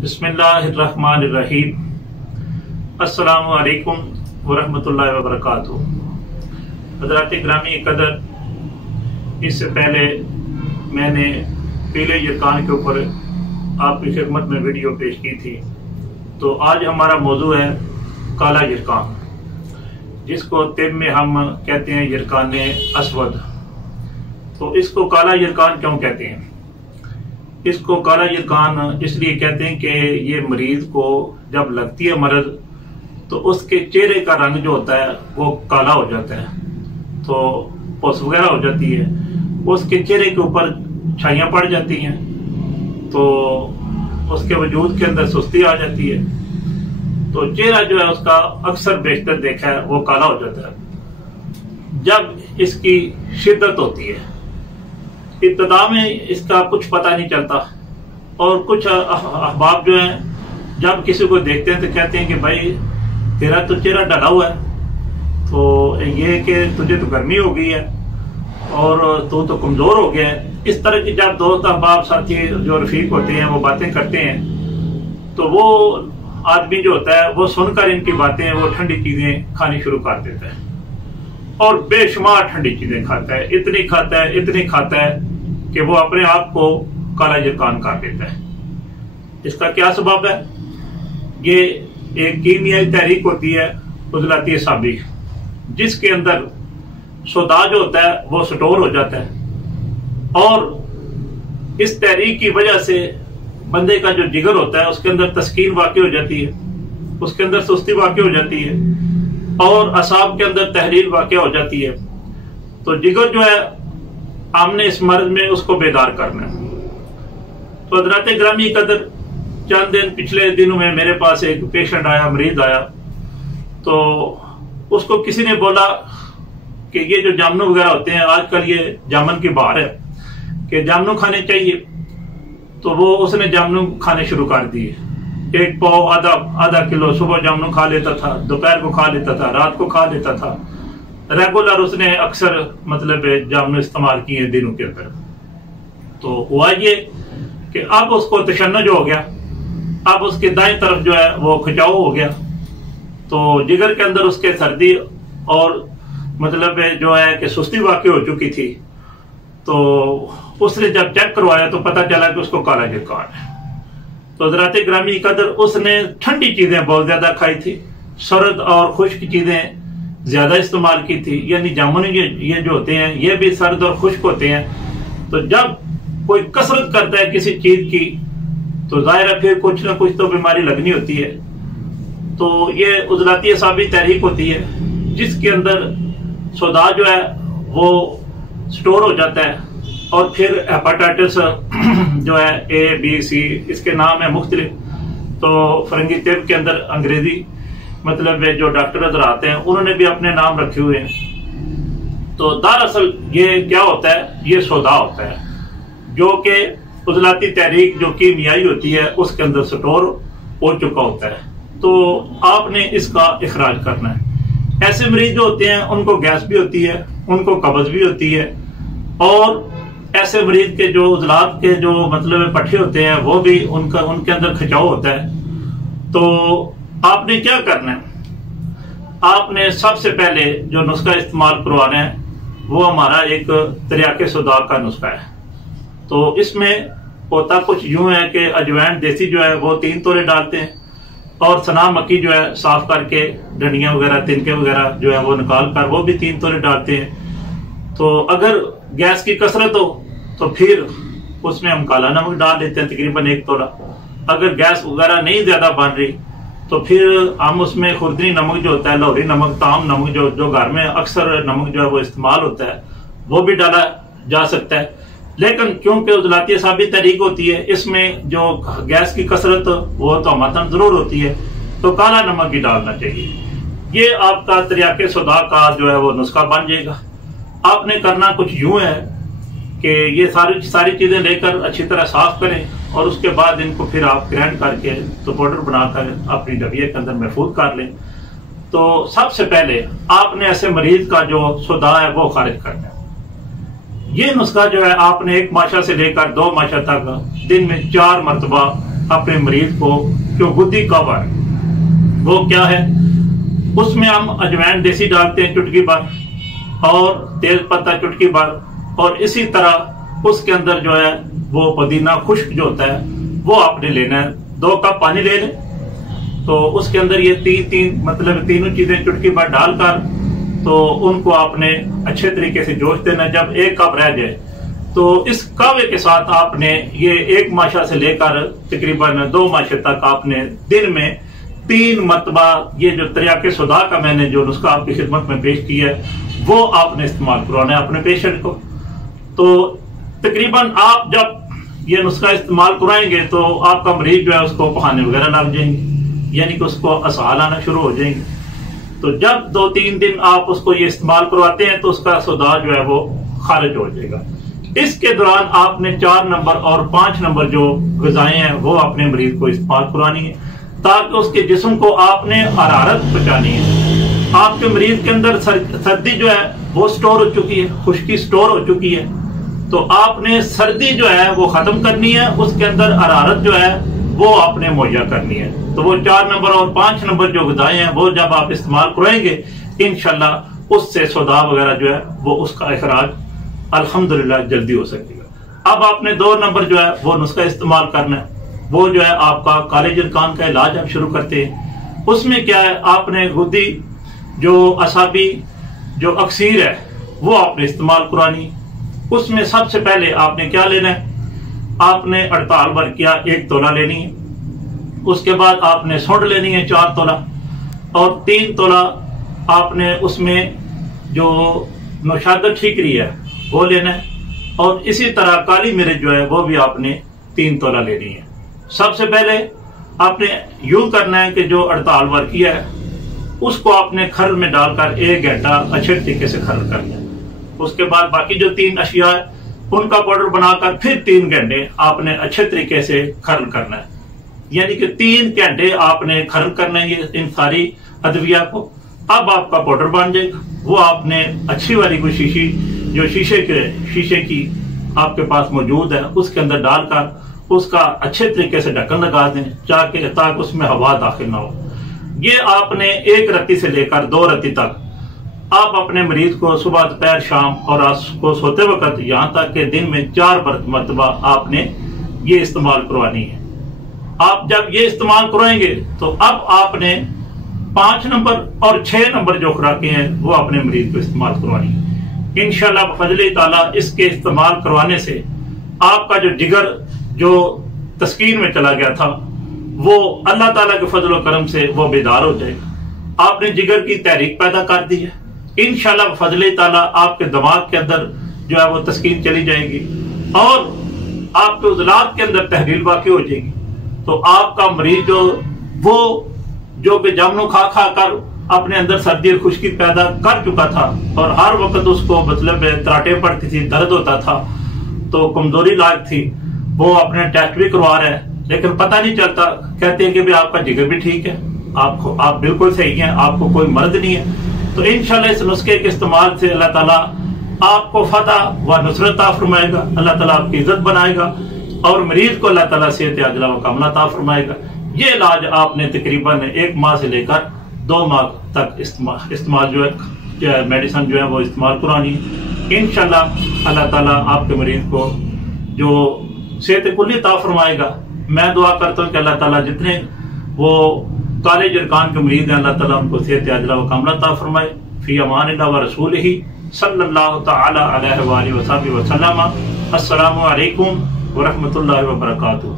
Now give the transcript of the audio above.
बिस्मिल्लाहिर्रहमानिर्रहीम। अस्सलामु अलैकुम वरहमतुल्लाहि वबरकातुहू। हज़रात ग्रामी कदर, इससे पहले मैंने पीले यरकान के ऊपर आपकी खिदमत में वीडियो पेश की थी। तो आज हमारा मौजू है काला यरकान, जिसको तिब में हम कहते हैं यरकान अस्वद। तो इसको काला यरकान क्यों कहते हैं? इसको काला यरकान इसलिए कहते हैं कि ये मरीज को जब लगती है मरज तो उसके चेहरे का रंग जो होता है वो काला हो जाता है, तो पस वगैरह हो जाती है, उसके चेहरे के ऊपर छाइयाँ पड़ जाती हैं, तो उसके वजूद के अंदर सुस्ती आ जाती है, तो चेहरा जो है उसका अक्सर बेशतर देखा है वो काला हो जाता है। जब इसकी शिद्दत होती है, इब्तिदा में इसका कुछ पता नहीं चलता, और कुछ अहबाब जो हैं जब किसी को देखते हैं तो कहते हैं कि भाई तेरा तो चेहरा डला हुआ है, तो ये कि तुझे तो गर्मी हो गई है और तू तो कमजोर हो गया है। इस तरह की जब दोस्त अहबाब साथी जो रफीक होते हैं वो बातें करते हैं, तो वो आदमी जो होता है वो सुनकर इनकी बातें वो ठंडी चीजें खानी शुरू कर देता है, और बेशुमार ठंडी चीजें खाता है, इतनी खाता है कि वो अपने आप को काला यरकान कर देता है। इसका क्या सबब है? ये एक कीमियाई तहरीक होती है उजलाती साबी, जिसके अंदर सोदा जो होता है वो स्टोर हो जाता है, और इस तहरीक की वजह से बंदे का जो जिगर होता है उसके अंदर तस्कीन वाक़ई हो जाती है, उसके अंदर सुस्ती वाक़ई हो जाती है, और असाब के अंदर तहरीर वाक़ई हो जाती है। तो जिगर जो है हमने इस मर्ज में उसको बेदार करना है। तो हज़रात ग्रामी कदर, चंद दिन पिछले दिनों में मेरे पास एक पेशेंट आया, मरीज आया, तो उसको किसी ने बोला कि ये जो जामुन वगैरह होते हैं, आजकल ये जामुन की बहार है कि जामुन खाने चाहिए, तो वो उसने जामुन खाने शुरू कर दिए। एक पाव आधा किलो सुबह जामुन खा लेता था, दोपहर को खा लेता था, रात को खा लेता था, रेगुलर उसने अक्सर मतलब जामुन इस्तेमाल किए दिनों के अंदर। तो हुआ ये कि अब उसको तशन्नुज हो गया, अब उसके दाएं तरफ जो है वो खिंचाव हो गया, तो जिगर के अंदर उसके सर्दी और मतलब जो है कि सुस्ती वाक़ई हो चुकी थी। तो उसने जब चेक करवाया तो पता चला कि उसको काला यरकान है। तो हज़रात ग्रामी कदर, उसने ठंडी चीजें बहुत ज्यादा खाई थी, सर्द और खुश्क चीजें ज्यादा इस्तेमाल की थी, यानी जामुन ये जो होते हैं ये भी सर्द और खुश्क होते हैं। तो जब कोई कसरत करता है किसी चीज की तो जाहिर है फिर कुछ ना कुछ तो बीमारी लगनी होती है। तो ये उजलाती असाबी तहरीक होती है, जिसके अंदर सोदा जो है वो स्टोर हो जाता है, और फिर हेपाटाइटिस जो है ABC, इसके नाम है मुख्तलिफ। तो फरंगी तिब के अंदर अंग्रेजी मतलब जो डॉक्टर नजर आते हैं उन्होंने भी अपने नाम रखे हुए हैं। तो दरअसल ये क्या होता है, ये सोदा होता है जो कि उजलाती तहरीक जो कीमियाई होती है उसके अंदर स्टोर हो चुका होता है। तो आपने इसका इखराज करना है। ऐसे मरीज जो होते हैं उनको गैस भी होती है, उनको कब्ज भी होती है, और ऐसे मरीज के जो उजलात के जो मतलब पट्टे होते हैं वो भी उनके अंदर खिंचाव होता है। तो आपने क्या करना है? आपने सबसे पहले जो नुस्खा इस्तेमाल करवाना है वो हमारा एक तरियाके सोदा का नुस्खा है। तो इसमें होता कुछ यूं है कि अजवाइन देसी जो है वो 3 तोड़े डालते हैं, और सना मक्की जो है साफ करके डंडियां वगैरह तिनके वगैरह जो है वो निकाल कर वो भी 3 तोड़े डालते हैं। तो अगर गैस की कसरत हो तो फिर उसमें हम काला नमक डाल देते हैं तकरीबन 1 तोड़ा। अगर गैस वगैरह नहीं ज्यादा बन रही तो फिर हम उसमें खुर्दनी नमक जो होता है, लाहौरी नमक, ताम नमक जो घर में अक्सर नमक जो है वो इस्तेमाल होता है वो भी डाला जा सकता है। लेकिन क्योंकि उजलाती असाबी तहरीक होती है, इसमें जो गैस की कसरत वो तो हमारा जरूर होती है, तो काला नमक ही डालना चाहिए। ये आपका तरियाके सोदा का जो है वो नुस्खा बन जाएगा। आपने करना कुछ यूं है कि ये सारी चीजें लेकर अच्छी तरह साफ करें, और उसके बाद इनको फिर आप ग्राइंड करके तो पाउडर बनाकर अपनी डबिया के अंदर महफूज कर लें। तो सबसे पहले आपने ऐसे मरीज का जो सोदा है वो खारिज करना है। ये नुस्खा जो है आपने 1 माशा से लेकर 2 माशा तक दिन में 4 मरतबा अपने मरीज को जो गुद्दी कफ है वो क्या है, उसमें हम अजवाइन देसी डालते हैं चुटकी भर और तेज पत्ता चुटकी भर, और इसी तरह उसके अंदर जो है वो पुदीना खुश्क जो होता है वो आपने लेना है। 2 कप पानी ले लें, तो उसके अंदर ये मतलब तीनों चीजें चुटकी भर डालकर तो उनको आपने अच्छे तरीके से जोश देना। जब 1 कप रह जाए तो इस कावे के साथ आपने ये 1 माशा से लेकर तकरीबन 2 माशे तक आपने दिन में 3 मरतबा ये जो तरियाके सुदा का मैंने जो नुस्खा आपकी खिदमत में पेश किया है वो आपने इस्तेमाल करवाना है अपने पेशेंट को। तो तकरीबन आप जब ये नुस्खा इस्तेमाल कराएंगे तो आपका मरीज जो है उसको पखाने वगैरह लग जाएंगे, यानी कि उसको असहाल आना शुरू हो जाएंगे। तो जब 2-3 दिन आप उसको ये इस्तेमाल करवाते हैं तो उसका सुदा जो है वो खारिज हो जाएगा। इसके दौरान आपने 4 नंबर और 5 नंबर जो ग़िज़ाएं हैं वो अपने मरीज को इस्तेमाल करवानी है, ताकि उसके जिस्म को आपने हरारत पहुंचानी है। आपके मरीज के अंदर सर्दी जो है वो स्टोर हो चुकी है, खुश्की स्टोर हो चुकी है, तो आपने सर्दी जो है वो खत्म करनी है, उसके अंदर हरारत जो है वो आपने मुहैया करनी है। तो वो 4 नंबर और 5 नंबर जो ग़िज़ाएं हैं वो जब आप इस्तेमाल कराएंगे इंशाल्लाह उससे सौदा वगैरह जो है वो उसका इखराज अल्हम्दुलिल्लाह जल्दी हो सकेगा। अब आपने 2 नंबर जो है वो नुस्खा इस्तेमाल करना है, वो जो है आपका काले जिरकान का इलाज आप शुरू करते हैं। उसमें क्या है, आपने गुद्दी जो असाबी जो अक्सीर है वो आपने इस्तेमाल करानी। उसमें सबसे पहले आपने क्या लेना है, आपने 48 बरकिया 1 तोला लेनी है। उसके बाद आपने सोंड लेनी है 4 तोला, और 3 तोला आपने उसमें जो नौशाद ठीकरी है वो लेना है, और इसी तरह काली मिर्च जो है वो भी आपने 3 तोला लेनी है। सबसे पहले आपने यूं करना है कि जो 48 बरकिया है उसको आपने खरल में डालकर 1 घंटा अच्छे तरीके से खरल करना है। उसके बाद बाकी जो 3 अशिया है उनका पाउडर बनाकर फिर 3 घंटे आपने अच्छे तरीके से खरल करना है, यानी कि 3 घंटे आपने खरल करना है इन सारी अदविया को। अब आपका पाउडर बन जाएगा, वो आपने अच्छी वाली कोई शीशी जो शीशे की आपके पास मौजूद है उसके अंदर डालकर उसका अच्छे तरीके से ढक्कन लगा दें ताकि उसमें हवा दाखिल ना हो। ये आपने 1 रत्ती से लेकर 2 रत्ती तक आप अपने मरीज को सुबह दोपहर शाम और रात को सोते वक्त यहाँ तक के दिन में 4 मरतबा आपने ये इस्तेमाल करवानी है। आप जब ये इस्तेमाल करवाएंगे तो अब आपने 5 नंबर और 6 नंबर जो खुराकें हैं वो अपने मरीज को इस्तेमाल करवानी है। इंशाल्लाह फजल ताला इसके इस्तेमाल करवाने से आपका जो जिगर जो तस्कीन में चला गया था वो अल्लाह ताला के फजल और करम से वो बेदार हो जाएगा। आपने जिगर की तहरीक पैदा कर दी है, इंशाल्लाह फजल ताला आपके दिमाग के अंदर जो है वो तस्कीन चली जाएगी और आपके उज़लात के अंदर तहरीर वाक़ई हो जाएगी। तो आपका मरीज जो कि जामुन खा खा कर अपने अंदर सर्दी और खुश्की पैदा कर चुका था और हर वक्त उसको मतलब तराटे पड़ती थी, दर्द होता था, तो कमजोरी लायक थी, वो अपने टेस्ट भी करवा रहे हैं लेकिन पता नहीं चलता। कहते हैं कि भाई आपका जिगर भी ठीक है, आप बिल्कुल सही हैं, आपको कोई मर्द नहीं है। तो इंशाल्लाह इस नुस्खे के इस्तेमाल से अल्लाह ताला आपको फतह व नुसरत अता फरमाएगा, अल्लाह ताला आपकी इज्जत बनाएगा और मरीज को अल्लाह ताला सेहत आजिला व कामिला अता फरमाएगा। ये इलाज आपने तकरीबन 1 माह से लेकर 2 माह तक इस्तेमाल जो है मेडिसिन जो है वो इस्तेमाल करानी है। इंशाल्लाह अल्लाह ताला आपके मरीज को जो सेहत कुल्ली अता फरमाएगा। मैं दुआ करता हूँ कि अल्लाह ताला जितने वो काले जिरकान के मरीज हैं अल्लाह ताला उनको सेहत आजिला व कामिला अता फरमाए। फी अमानिल्लाह व रसूलिही सल्लल्लाहु तआला अलैहि व सल्लम। अस्सलामु अलैकुम व रहमतुल्लाहि व बरकातुहू।